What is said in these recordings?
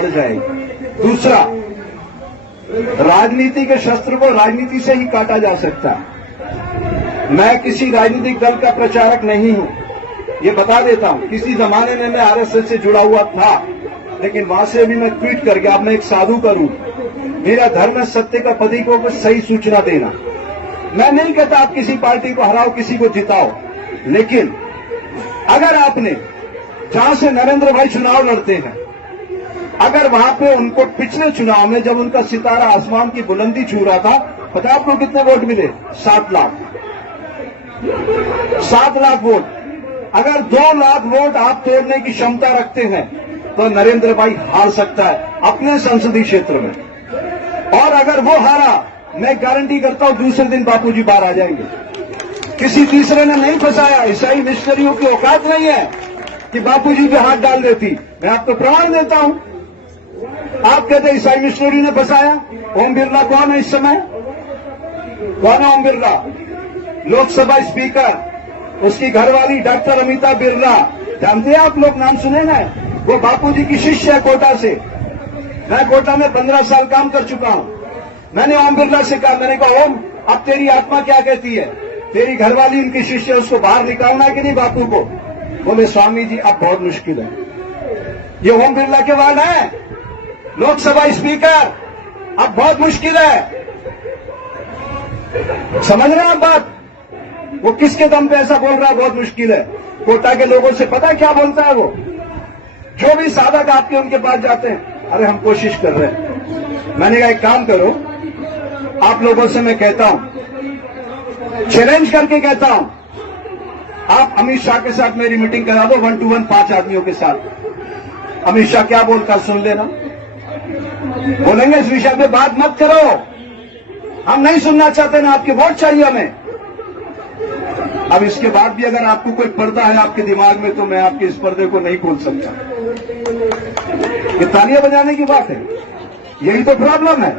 बढ़ जाएगी। दूसरा, राजनीति के शस्त्र को राजनीति से ही काटा जा सकता है। मैं किसी राजनीतिक दल का प्रचारक नहीं हूं, ये बता देता हूं। किसी जमाने में मैं आरएसएस से जुड़ा हुआ था, लेकिन वहां से भी मैं ट्वीट कर गया, अब मैं एक साधु करूं। मेरा धर्म है सत्य का प्रतीकों को सही सूचना देना। मैं नहीं कहता आप किसी पार्टी को हराओ, किसी को जिताओ, लेकिन अगर आपने जहां से नरेंद्र भाई चुनाव लड़ते हैं, अगर वहां पे उनको पिछले चुनाव में जब उनका सितारा आसमान की बुलंदी छू रहा था, पता आपको कितने वोट मिले? 7 लाख। 7 लाख वोट। अगर 2 लाख वोट आप तोड़ने की क्षमता रखते हैं तो नरेंद्र भाई हार सकता है अपने संसदीय क्षेत्र में। और अगर वो हारा, मैं गारंटी करता हूं दूसरे दिन बापूजी बाहर आ जाएंगे। किसी तीसरे ने नहीं फंसाया। ईसाई मिशनरियों की औकात नहीं है कि बापूजी पे हाथ डाल देती। मैं आपको प्रमाण देता हूं। आप कहते ईसाई मिशनरी ने फंसाया। ओम बिरला कौन है इस समय? कौन है ओम बिरला? लोकसभा स्पीकर, उसकी घरवाली डॉक्टर अमिता बिरला, जानते हैं आप लोग? नाम सुने ना? वो बापूजी की शिष्य है कोटा से। मैं कोटा में 15 साल काम कर चुका हूं। मैंने ओम बिरला से कहा, मैंने कहा ओम, अब तेरी आत्मा क्या कहती है? तेरी घरवाली उनकी शिष्य, उसको बाहर निकालना है कि नहीं बापू को? बोले स्वामी जी अब बहुत मुश्किल है। ये ओम बिरला के वर्ड है, लोकसभा स्पीकर, अब बहुत मुश्किल है। समझ रहे हैं आप बात? वो किसके दम पे ऐसा बोल रहा है बहुत मुश्किल है? कोटा के लोगों से पता है क्या बोलता है वो? जो भी साधक आपके उनके पास जाते हैं, अरे हम कोशिश कर रहे हैं। मैंने कहा एक काम करो, आप लोगों से मैं कहता हूं, चैलेंज करके कहता हूं, आप अमित शाह के साथ मेरी मीटिंग करा दो 1 to 1 5 आदमियों के साथ। अमित शाह क्या बोलता सुन लेना। बोलेंगे इस विषय पे बात मत करो, हम नहीं सुनना चाहते ना, आपके वोट चाहिए हमें। अब इसके बाद भी अगर आपको कोई पर्दा है आपके दिमाग में, तो मैं आपके इस पर्दे को नहीं खोल सकता। ये तालियां बजाने की बात है, यही तो प्रॉब्लम है।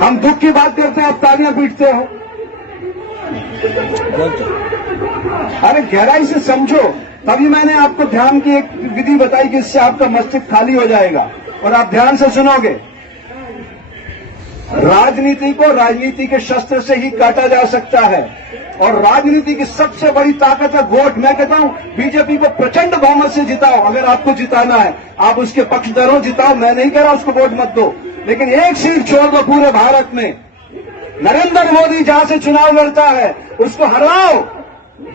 हम दुख की बात करते हैं, आप तालियां पीटते हो। अरे गहराई से समझो। तभी मैंने आपको ध्यान की एक विधि बताई कि इससे आपका मस्तिष्क खाली हो जाएगा और आप ध्यान से सुनोगे। राजनीति को राजनीति के शस्त्र से ही काटा जा सकता है, और राजनीति की सबसे बड़ी ताकत है वोट। मैं कहता हूं बीजेपी को प्रचंड बहुमत से जिताओ। अगर आपको जिताना है, आप उसके पक्षधर हो, जिताओ। मैं नहीं कह रहा उसको वोट मत दो, लेकिन एक सीट छोड़ दो पूरे भारत में। नरेंद्र मोदी जहां से चुनाव लड़ता है उसको हराओ।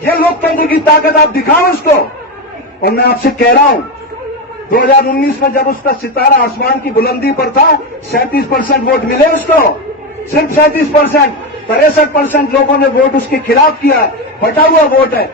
ये लोकतंत्र की ताकत आप दिखाओ उसको। और मैं आपसे कह रहा हूं, 2019 में जब उसका सितारा आसमान की बुलंदी पर था, 37% वोट मिले उसको, सिर्फ 37%। 63% लोगों ने वोट उसके खिलाफ किया। फटा हुआ वोट है।